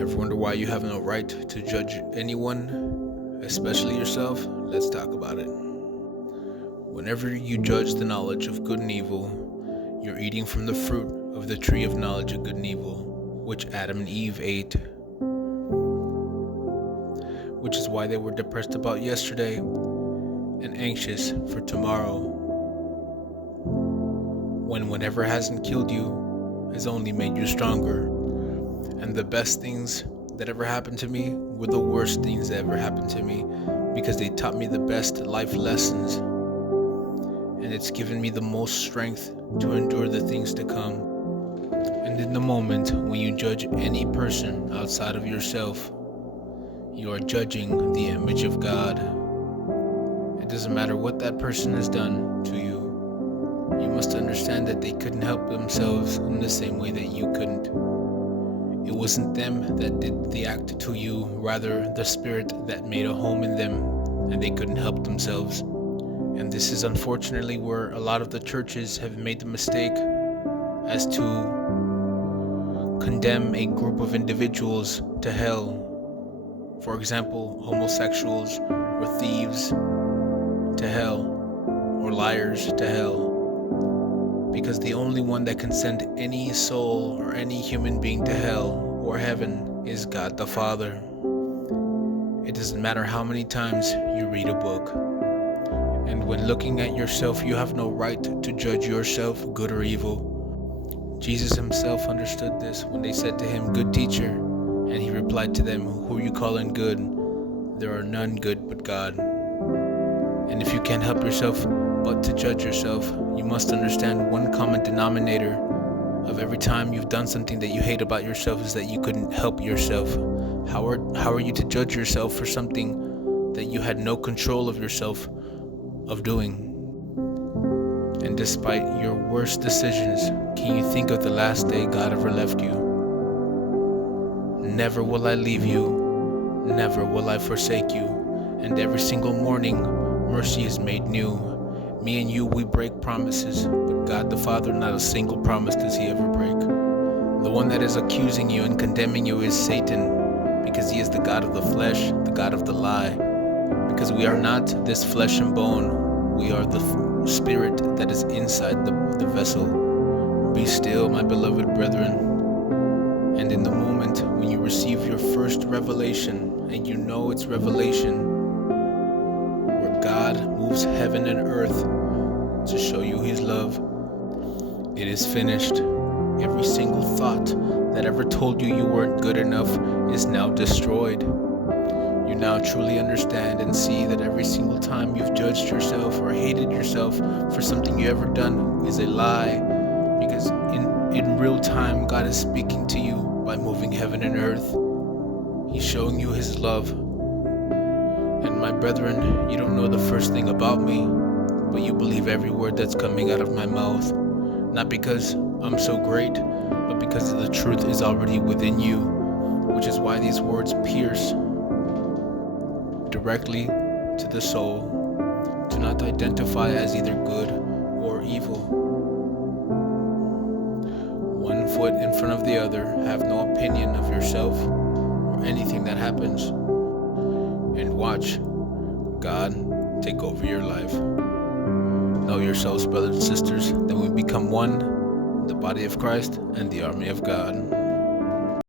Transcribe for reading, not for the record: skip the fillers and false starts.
Ever wonder why you have no right to judge anyone, especially yourself? Let's talk about it. Whenever you judge the knowledge of good and evil, you're eating from the fruit of the tree of knowledge of good and evil, which Adam and Eve ate. Which is why they were depressed about yesterday and anxious for tomorrow. When whatever hasn't killed you has only made you stronger. And the best things that ever happened to me were the worst things that ever happened to me, because they taught me the best life lessons. And it's given me the most strength to endure the things to come. And in the moment when you judge any person outside of yourself, you are judging the image of God. It doesn't matter what that person has done to you. You must understand that they couldn't help themselves in the same way that you couldn't. It wasn't them that did the act to you, rather the spirit that made a home in them, and they couldn't help themselves. And this is unfortunately where a lot of the churches have made the mistake as to condemn a group of individuals to hell. For example, homosexuals or thieves to hell, or liars to hell. Because the only one that can send any soul or any human being to hell or heaven is God the Father. It doesn't matter how many times you read a book. And when looking at yourself, you have no right to judge yourself good or evil. Jesus himself understood this when they said to him, "Good teacher," and he replied to them, "Who are you calling good? There are none good but God." And if you can't help yourself but to judge yourself, you must understand one common denominator of every time you've done something that you hate about yourself is that you couldn't help yourself. How are you to judge yourself for something that you had no control of yourself of doing? And despite your worst decisions, can you think of the last day God ever left you? Never will I leave you, never will I forsake you, and every single morning mercy is made new. Me and you, we break promises, but God the Father, not a single promise does he ever break. The one that is accusing you and condemning you is Satan, because he is the god of the flesh, the god of the lie. Because we are not this flesh and bone, we are the spirit that is inside the vessel. Be still, my beloved brethren. And in the moment when you receive your first revelation, and you know it's revelation, God moves heaven and earth to show you his love. It is finished. Every single thought that ever told you weren't good enough is now destroyed. You now truly understand and see that every single time you've judged yourself or hated yourself for something you ever done is a lie. Because in real time, God is speaking to you by moving heaven and earth. He's showing you his love. And my brethren, you don't know the first thing about me, but you believe every word that's coming out of my mouth. Not because I'm so great, but because the truth is already within you, which is why these words pierce directly to the soul. Do not identify as either good or evil. One foot in front of the other. Have no opinion of yourself or anything that happens. And watch God take over your life. Know yourselves, brothers and sisters, that we become one, the body of Christ and the army of God.